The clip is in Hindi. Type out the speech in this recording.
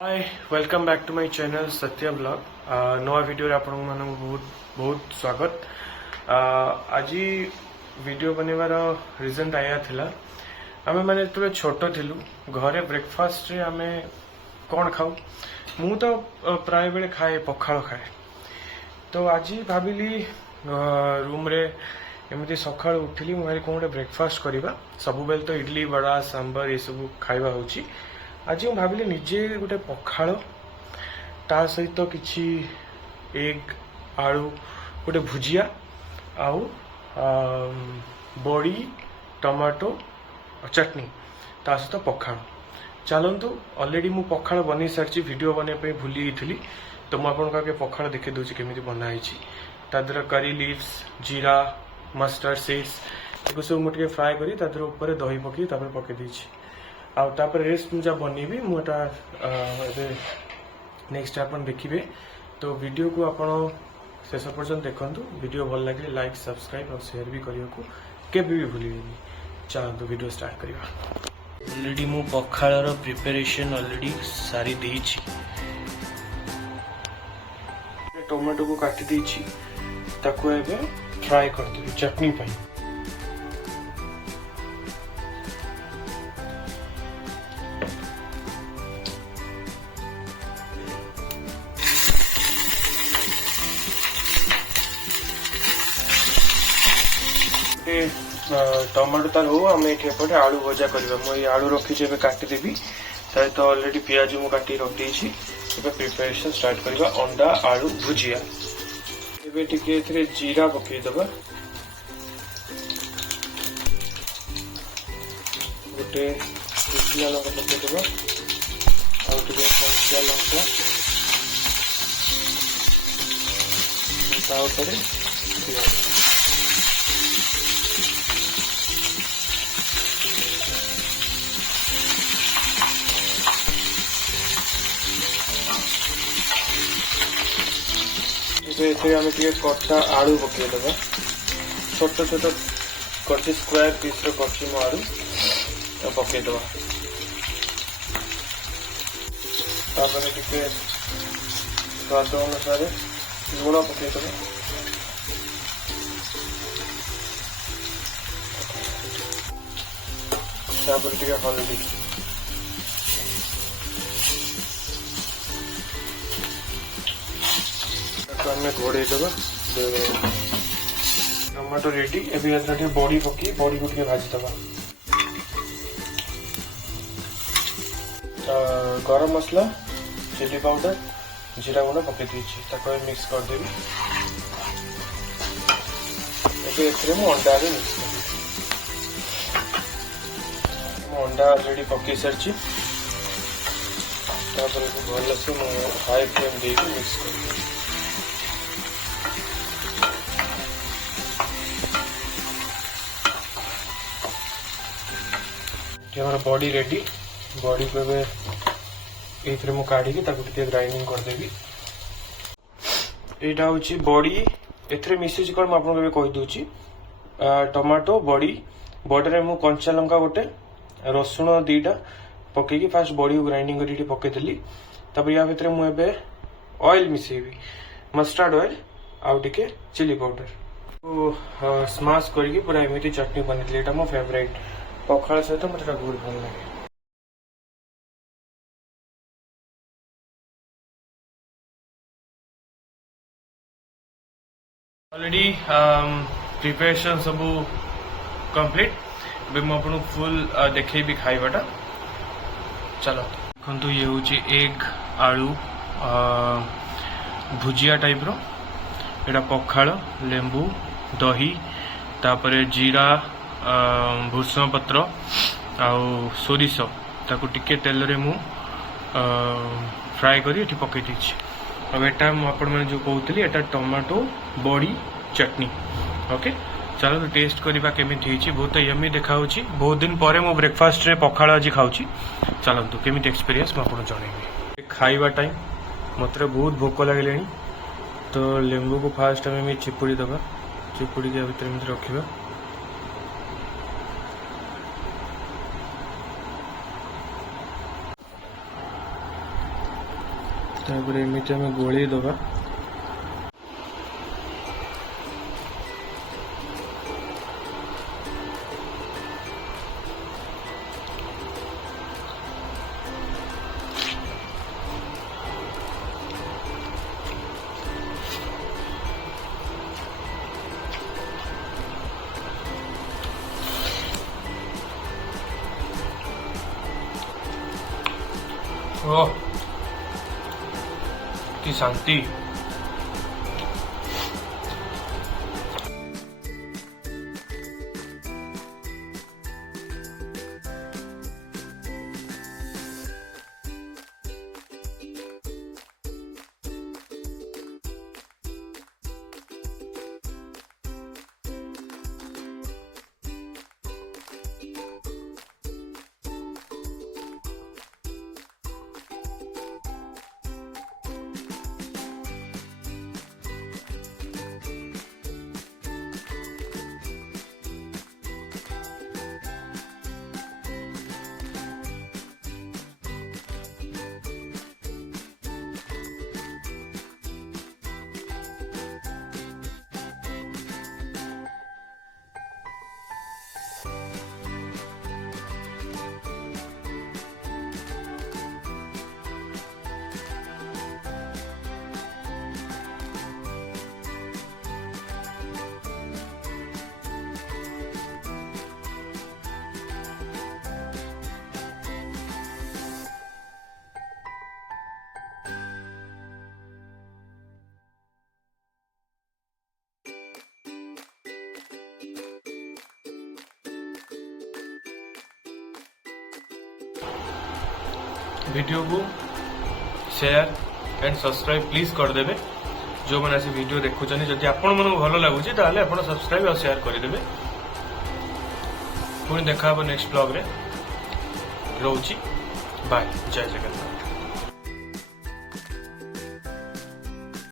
Hi welcome back to my channel Satya blog नवा वीडियो आपण मानक बहुत बहुत स्वागत आज वीडियो बनवार रीजन आया थिला आमे माने तो छोट थिलु घरे ब्रेकफास्ट रे आमे कौन खाऊ मु तो प्राय बेले खाए पखाल खाए तो आज भाविली रूम रे एमती सका उठिली मुझे कौन गोटे ब्रेकफास्ट करवा सब बेले तो इडली वड़ा सांबर ये सब खाଇବା होची आज ମୁଁ ଭାବିଲି ନିଜେ ଗୋଟେ ପଖାଳ ତା ସହିତ କିଛି ଏଗ୍ ଆଳୁ ଗୋଟେ ଭୁଜିଆ ଆଉ ବଡ଼ି ଟମାଟୋ ଚଟନି ତା ସହିତ ପଖାଳ ଚାଲନ୍ତୁ ଅଲରେଡି ମୁଁ ପଖାଳ ବନେଇ ସାରିଛି ଭିଡ଼ିଓ ବନେଇବା ପାଇଁ ଭୁଲି ଯାଇଥିଲି ତ ମୁଁ ଆପଣଙ୍କୁ ଆଗେ ପଖାଳ ଦେଖେଇ ଦେଉଛି କେମିତି ବନା ହେଇଛି ତା ଦେହରେ କରି ଲିଭ୍ସ ଜିରା ମଷ୍ଟାର୍ଡ ସିଡ୍ସ ଏକୁ ସବୁ ମୁଁ ଟିକେ ଫ୍ରାଏ କରି ତା ଦେହରେ ଉପରେ ଦହି ପକେଇ ତାପରେ ପକେଇ ଦେଇଛି ଆଉ ତାପରେ ରେଷ୍ଟ ମୁଁ ଯାହା ବନେଇବି ମୁଁ ଏଟା ଏବେ ନେକ୍ସଟ ଆପଣ ଦେଖିବେ ତ ଭିଡ଼ିଓକୁ ଆପଣ ଶେଷ ପର୍ଯ୍ୟନ୍ତ ଦେଖନ୍ତୁ ଭିଡ଼ିଓ ଭଲ ଲାଗିଲେ ଲାଇକ୍ ସବସ୍କ୍ରାଇବ୍ ଆଉ ସେୟାର ବି କରିବାକୁ କେବେ ବି ଭୁଲିବେନି ଚାଲନ୍ତୁ ଭିଡ଼ିଓ ଷ୍ଟାର୍ଟ କରିବା ଅଲରେଡି ମୁଁ ପଖାଳର ପ୍ରିପାରେସନ୍ ଅଲରେଡି ସାରି ଦେଇଛି ଟମାଟୋକୁ କାଟି ଦେଇଛି ତାକୁ ଏବେ ଫ୍ରାଏ କରିଦେବି ଚଟନି ପାଇଁ टमाटो तार हो आम ये आलू भजा करवा मुझे आलू रखी काटिदेवी तो ऑलरेडी पियाज मु काटी रखी प्रिपरेशन स्टार्ट करवा अंडा आलू भुजिया एबे जीरा पकईदबा गोटे सुखिला लंका पकईदबा आउ कंचा लंका पियाज आम कटा आलू पकईदबा छोट छोट कर स्क्वायर पीस रखी मो आलू पकईदबा स्वाद अनुसार लुण पकईदबा हल्दी घोड़ेदबा टमाटो रेडी एवं बड़ी पकई बड़ी को भाजीदबा गरम मसला चिली पाउडर जीरा गुंड पकई मिक्स करदेवी अंडा मिक्स कर अंडा ऑलरेडी पकई सारी भल से हाई फ्लेम दे मिक्स कर हमारा बॉडी रेडी बॉडी को ये मु काढ़ी ग्राइंडिंग करदेवी यहाँ हूँ बॉडी ए मिसेज कौन मुझे कहीदे टमाटो बॉडी बॉडी मु कंचा लंका गोटे रसुण दीटा पकईकि फास्ट बॉडी को ग्राइंडिंग कर पकईदेली या भितर मुझे ऑयल मिसेबी मस्टर्ड ऑयल आउ टिके चिली पाउडर स्माश करके पूरा एमती चटनी बनई मो फेवरेट पखाल सहित मत बहुत भल लगे ऑलरेडी प्रिपरेशन सब कंप्लीट मुझे फुल देखेबी खाइबाटा चलो देखो ये हूँ एग आलू भुजिया टाइप रो एटा पखाल लेंबू दही तापरे जीरा भूषण पत्र आउ सोरिष ताकू टिके तेल रे मु फ्राए करी एठी पकई देछि अब एटा मु आपण माने जो कहउतली एटा टमाटो बड़ी चटनी ओके चलो तो टेस्ट करबा केमिति हिची बहुत यम्मी देखा होची बहुत दिन परे मु ब्रेकफास्ट रे पखाल आज खाउची चलंतु केमिति एक्सपीरियंस म आपण जणेबी खाइबा टाइम मते बहुत भोक लागलेनी तो लेंबू को फास्ट हमें चिपुड़ी दबा चिपुड़ी के भीतर में रखिबा तापर एमती आम गोल दबा ओह की शांति। वीडियो को शेयर एंड सब्सक्राइब प्लीज करदेवे जो मैंने से वीडियो देखुं जदि आपण मन भल लगुच आप सब्सक्राइब और शेयर करदे। पुणी देखा नेक्स्ट ब्लॉग रे रोची बाय जय जगन्नाथ।